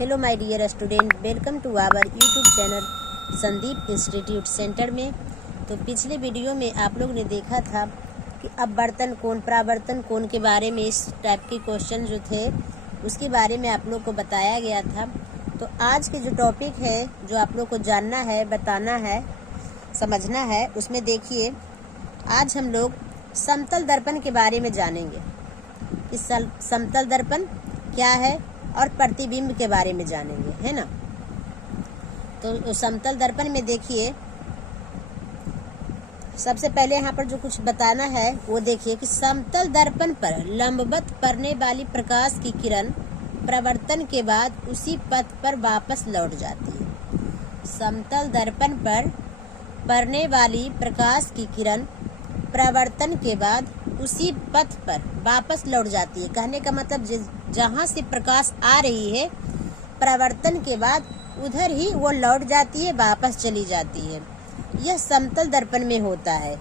Hello my dear student, welcome to our YouTube channel Sandeep institute centre में। तो पिछले video में आप लोग ने देखा था कि अपवर्तन कोण, परावर्तन कोण के बारे में इस टाइप के क्वेश्चन जो थे उसके बारे में आप लोग को बताया गया था। तो आज के जो टॉपिक है, जो आप लोग को जानना है, बताना है, समझना है, उसमें देखिए आज हम लोग समतल दर्पण के बारे में जानेंगे। इस समतल दर्पण क्या है और प्रतिबिंब के बारे में जानेंगे, है ना। तो समतल दर्पण में देखिए सबसे पहले यहाँ पर जो कुछ बताना है वो देखिए कि समतल दर्पण पर लंबवत पड़ने वाली प्रकाश की किरण परावर्तन के बाद उसी पथ पर वापस लौट जाती है। समतल दर्पण पर पड़ने वाली प्रकाश की किरण परावर्तन के बाद उसी पथ पर वापस लौट जाती है। कहने का मतलब जहाँ से प्रकाश आ रही है परावर्तन के बाद उधर ही वो लौट जाती है, वापस चली जाती है। यह समतल दर्पण में होता है।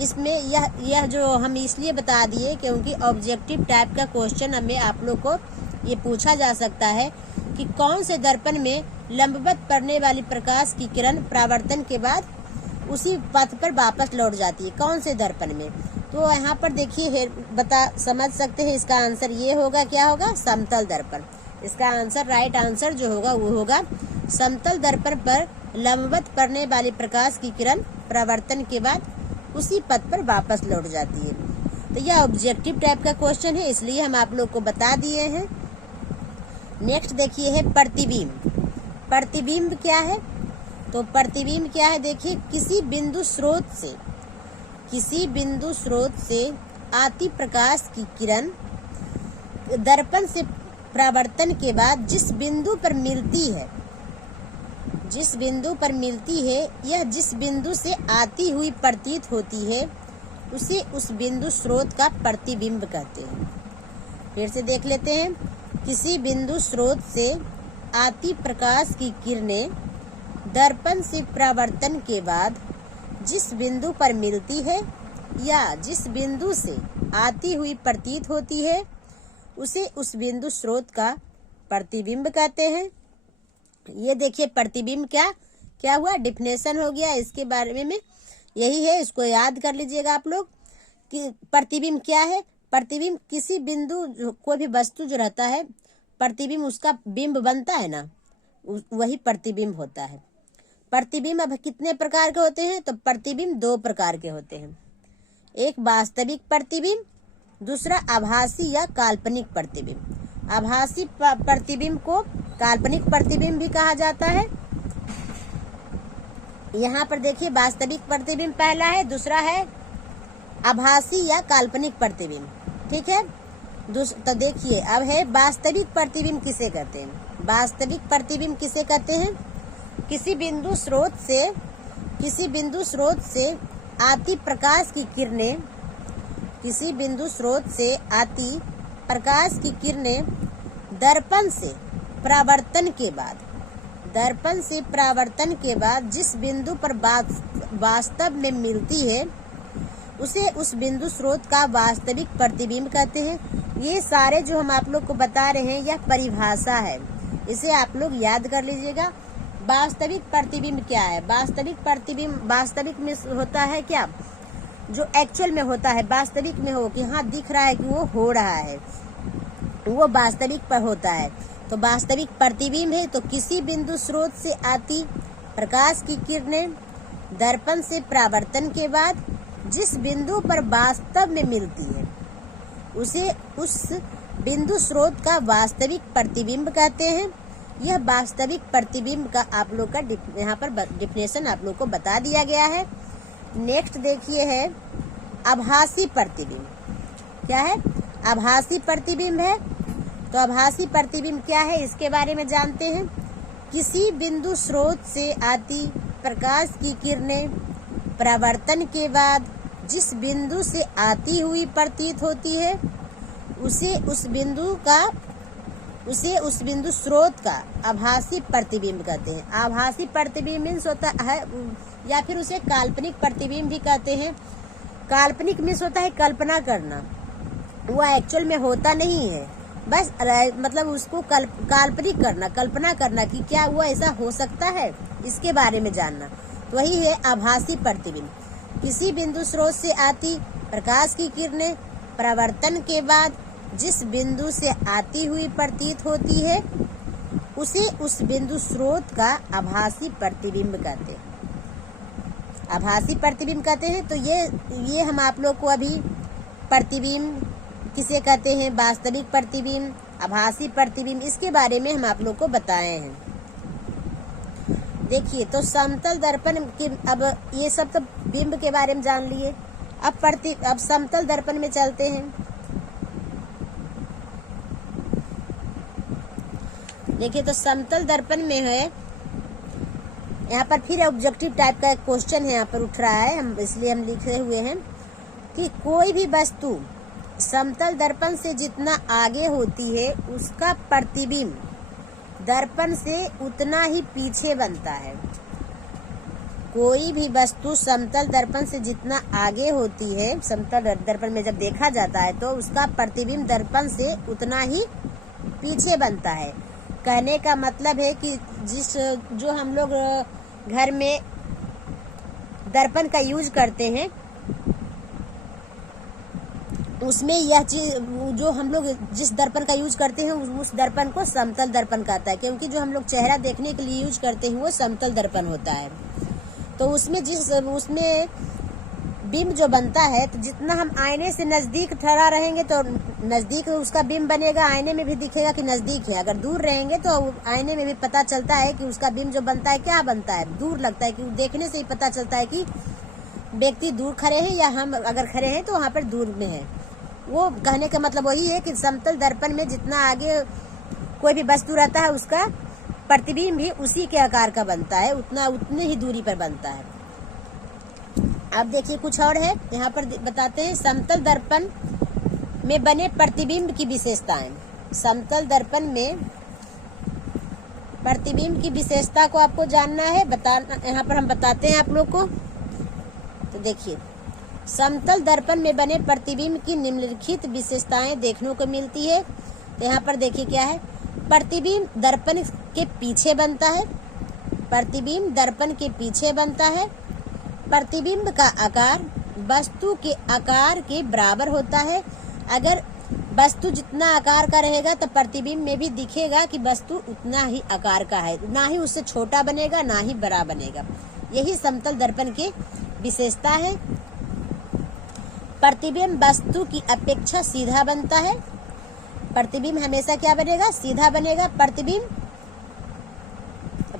इसमें यह जो हम इसलिए बता दिए क्योंकि ऑब्जेक्टिव टाइप का क्वेश्चन हमें आप लोग को ये पूछा जा सकता है कि कौन से दर्पण में लंबवत पड़ने वाली प्रकाश की किरण परावर्तन के बाद उसी पथ पर वापस लौट जाती है, कौन से दर्पण में। तो यहाँ पर देखिए समझ सकते हैं इसका आंसर ये होगा, क्या होगा, समतल दर्पण। इसका आंसर, राइट आंसर जो होगा वो होगा समतल दर्पण पर लंबवत पड़ने वाली प्रकाश की किरण परावर्तन के बाद उसी पथ पर वापस लौट जाती है। तो यह ऑब्जेक्टिव टाइप का क्वेश्चन है, इसलिए हम आप लोग को बता दिए हैं। नेक्स्ट देखिए है प्रतिबिंब। प्रतिबिंब क्या है? तो प्रतिबिंब क्या है, देखिए किसी बिंदु स्रोत से आती प्रकाश की किरण दर्पण से परावर्तन के बाद जिस बिंदु पर मिलती है यह जिस बिंदु से आती हुई प्रतीत होती है उसे उस बिंदु स्रोत का प्रतिबिंब कहते हैं। फिर से देख लेते हैं। किसी बिंदु स्रोत से आती प्रकाश की किरणें दर्पण से परावर्तन के बाद जिस बिंदु पर मिलती है या जिस बिंदु से आती हुई प्रतीत होती है उसे उस बिंदु स्रोत का प्रतिबिंब कहते हैं। ये देखिए प्रतिबिंब क्या हुआ, डिफिनेशन हो गया इसके बारे में यही है, इसको याद कर लीजिएगा आप लोग कि प्रतिबिंब क्या है। प्रतिबिंब किसी बिंदु, कोई भी वस्तु जो रहता है प्रतिबिंब उसका बिंब बनता है ना, वही प्रतिबिंब होता है। प्रतिबिंब अब कितने प्रकार के होते हैं? तो प्रतिबिंब दो प्रकार के होते हैं। एक वास्तविक प्रतिबिंब, दूसरा आभासी या काल्पनिक प्रतिबिंब। आभासी प्रतिबिंब को काल्पनिक प्रतिबिंब भी कहा जाता है। यहाँ पर देखिए वास्तविक प्रतिबिंब पहला है, दूसरा है आभासी या काल्पनिक प्रतिबिंब, ठीक है। तो देखिए अब है वास्तविक प्रतिबिंब किसे कहते हैं। वास्तविक प्रतिबिंब किसे कहते हैं? किसी बिंदु स्रोत से आती प्रकाश की किरणें, किसी बिंदु स्रोत से आती प्रकाश की किरणें दर्पण से परावर्तन के बाद जिस बिंदु पर वास्तव में मिलती है उसे उस बिंदु स्रोत का वास्तविक प्रतिबिंब कहते हैं। ये सारे जो हम आप लोग को बता रहे हैं यह परिभाषा है, इसे आप लोग याद कर लीजिएगा। वास्तविक प्रतिबिंब क्या है? वास्तविक प्रतिबिंब वास्तविक में होता है क्या, जो एक्चुअल में होता है, वास्तविक में हो कि हाँ दिख रहा है कि वो हो रहा है, वो वास्तविक पर होता है। तो वास्तविक प्रतिबिंब है तो किसी बिंदु स्रोत से आती प्रकाश की किरणें दर्पण से परावर्तन के बाद जिस बिंदु पर वास्तव में मिलती है उसे उस बिंदु स्रोत का वास्तविक प्रतिबिंब कहते हैं। यह वास्तविक प्रतिबिंब का आप लोग का यहाँ पर डिफिनेशन आप लोग को बता दिया गया है। नेक्स्ट देखिए है आभासी प्रतिबिंब। क्या है? आभासी प्रतिबिंब है। तो आभासी प्रतिबिंब क्या है इसके बारे में जानते हैं। किसी बिंदु स्रोत से आती प्रकाश की किरणें परावर्तन के बाद जिस बिंदु से आती हुई प्रतीत होती है उसे उस बिंदु स्रोत का आभासी प्रतिबिंब कहते हैं। आभासी प्रतिबिंब मीन्स होता है, या फिर उसे काल्पनिक प्रतिबिंब भी कहते हैं। काल्पनिक मीन्स होता है कल्पना करना, वो एक्चुअल में होता नहीं है, बस मतलब उसको काल्पनिक करना, कल्पना करना कि क्या हुआ ऐसा हो सकता है, इसके बारे में जानना। तो वही है आभासी प्रतिबिंब। किसी बिंदु स्रोत से आती प्रकाश की किरणें परावर्तन के बाद जिस बिंदु से आती हुई प्रतीत होती है उसे उस बिंदु स्रोत का आभासी प्रतिबिंब कहते हैं। आभासी प्रतिबिंब कहते हैं। तो ये हम आप लोग को अभी प्रतिबिंब किसे कहते हैं, वास्तविक प्रतिबिंब, आभासी प्रतिबिंब, इसके बारे में हम आप लोग को बताए हैं। देखिए, तो समतल दर्पण के, अब ये सब तो बिंब के बारे में जान लिए। अब समतल दर्पण में चलते हैं। देखिए, तो समतल दर्पण में है, यहाँ पर फिर ऑब्जेक्टिव टाइप का एक क्वेश्चन है यहाँ पर उठ रहा है, इसलिए हम लिखे हुए हैं कि कोई भी वस्तु समतल दर्पण से जितना आगे होती है उसका प्रतिबिंब दर्पण से उतना ही पीछे बनता है। कोई भी वस्तु समतल दर्पण से जितना आगे होती है, समतल दर्पण में जब देखा जाता है तो उसका प्रतिबिंब दर्पण से उतना ही पीछे बनता है। कहने का मतलब है कि जो हम लोग घर में दर्पण का यूज करते हैं उसमें यह चीज, जो हम लोग जिस दर्पण का यूज करते हैं उस दर्पण को समतल दर्पण कहता है, क्योंकि जो हम लोग चेहरा देखने के लिए यूज करते हैं वो समतल दर्पण होता है। तो उसमें उसमें बिंब जो बनता है, तो जितना हम आईने से नजदीक ठहरा रहेंगे तो नजदीक उसका बिंब बनेगा, आईने में भी दिखेगा कि नजदीक है। अगर दूर रहेंगे तो आईने में भी पता चलता है कि उसका बिंब जो बनता है क्या बनता है, दूर लगता है, कि देखने से ही पता चलता है कि व्यक्ति दूर खड़े हैं या हम अगर खड़े हैं तो वहाँ पर दूर में है। वो कहने का मतलब वही है कि समतल दर्पण में जितना आगे कोई भी वस्तु रहता है उसका प्रतिबिंब भी उसी के आकार का बनता है, उतने ही दूरी पर बनता है। अब देखिए कुछ और है, यहाँ पर बताते हैं समतल दर्पण में बने प्रतिबिंब की विशेषताएं। समतल दर्पण में प्रतिबिंब की विशेषता को आपको जानना है, यहाँ पर हम बताते हैं आप लोग को। तो देखिए, समतल दर्पण में बने प्रतिबिंब की निम्नलिखित विशेषताएं देखने को मिलती है। तो यहाँ पर देखिए क्या है, प्रतिबिंब दर्पण के पीछे बनता है, प्रतिबिंब दर्पण के पीछे बनता है। प्रतिबिंब का आकार वस्तु के आकार के बराबर होता है। अगर वस्तु जितना आकार का रहेगा तो प्रतिबिंब में भी दिखेगा कि वस्तु उतना ही आकार का है, ना ही उससे छोटा बनेगा ना ही बड़ा बनेगा। यही समतल दर्पण की विशेषता है। प्रतिबिंब वस्तु की अपेक्षा सीधा बनता है। प्रतिबिंब हमेशा क्या बनेगा, सीधा बनेगा।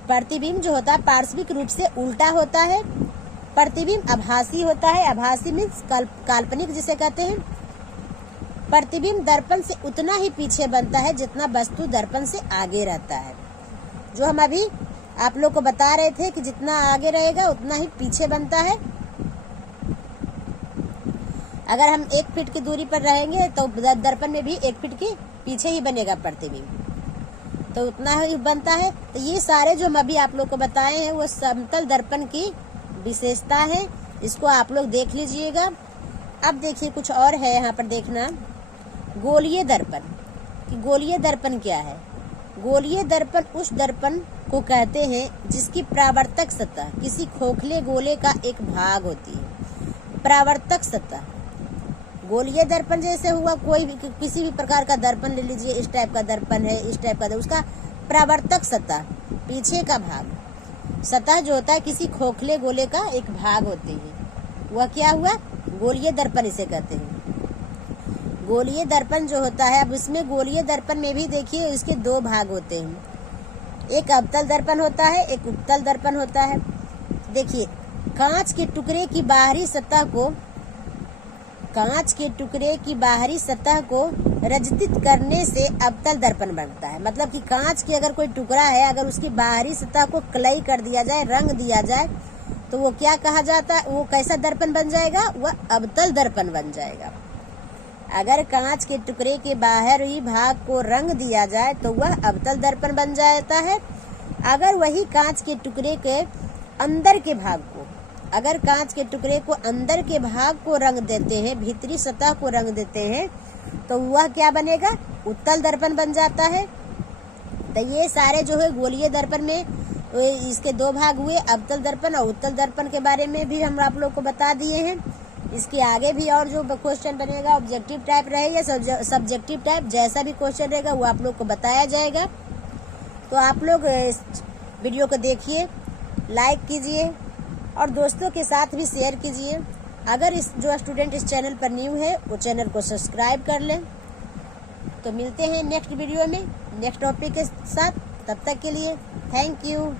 प्रतिबिंब जो होता है पार्श्विक रूप से उल्टा होता है। प्रतिबिंब आभासी होता है, आभासी मीन्स काल्पनिक जिसे कहते हैं। प्रतिबिंब दर्पण से उतना ही पीछे बनता है जितना वस्तु दर्पण से आगे रहता है। जो हम अभी आप लोग को बता रहे थे कि जितना आगे रहेगा उतना ही पीछे बनता है। अगर हम 1 फीट की दूरी पर रहेंगे तो दर्पण में भी 1 फीट के पीछे ही बनेगा प्रतिबिंब, तो उतना ही बनता है। तो ये सारे जो हम अभी आप लोग को बताए हैं वो समतल दर्पण की विशेषता है, इसको आप लोग देख लीजिएगा। अब देखिए कुछ और है यहाँ पर देखना, गोलीय दर्पण। गोलीय दर्पण क्या है? गोलीय दर्पण उस दर्पण को कहते हैं जिसकी परावर्तक सतह किसी खोखले गोले का एक भाग होती है। परावर्तक सतह, गोलीय दर्पण जैसे हुआ कोई भी किसी भी प्रकार का दर्पण ले लीजिए, इस टाइप का दर्पण है, इस टाइप का, उसका परावर्तक सतह पीछे का भाग, सतह जो होता है किसी खोखले गोले का एक भाग होती है, वह क्या हुआ, गोलीय दर्पण इसे कहते हैं। गोलीय दर्पण जो होता है, अब इसमें गोलीय दर्पण में भी देखिए इसके 2 भाग होते हैं, एक अवतल दर्पण होता है, एक उत्तल दर्पण होता है। देखिए, कांच के टुकड़े की बाहरी सतह को रजतित करने से अवतल दर्पण बनता है। मतलब कि कांच की अगर कोई टुकड़ा है, अगर उसकी बाहरी सतह को क्लई कर दिया जाए, रंग दिया जाए, तो वो क्या कहा जाता है, वो कैसा दर्पण बन जाएगा, वह अवतल दर्पण बन जाएगा। अगर कांच के टुकड़े के बाहरी भाग को रंग दिया जाए तो वह अवतल दर्पण बन जाता है। अगर वही कांच के टुकड़े के अंदर के भाग को, अगर कांच के टुकड़े को अंदर के भाग को रंग देते हैं, भीतरी सतह को रंग देते हैं, तो वह क्या बनेगा, उत्तल दर्पण बन जाता है। तो ये सारे जो है गोलीय दर्पण में इसके दो भाग हुए, अवतल दर्पण और उत्तल दर्पण के बारे में भी हम आप लोग को बता दिए हैं। इसके आगे भी और जो क्वेश्चन बनेगा ऑब्जेक्टिव टाइप रहेगा, सब्जेक्टिव टाइप, जैसा भी क्वेश्चन रहेगा वो आप लोग को बताया जाएगा। तो आप लोग इस वीडियो को देखिए, लाइक कीजिए और दोस्तों के साथ भी शेयर कीजिए। अगर इस जो स्टूडेंट इस चैनल पर न्यू है वो चैनल को सब्सक्राइब कर लें। तो मिलते हैं नेक्स्ट वीडियो में नेक्स्ट टॉपिक के साथ। तब तक के लिए थैंक यू।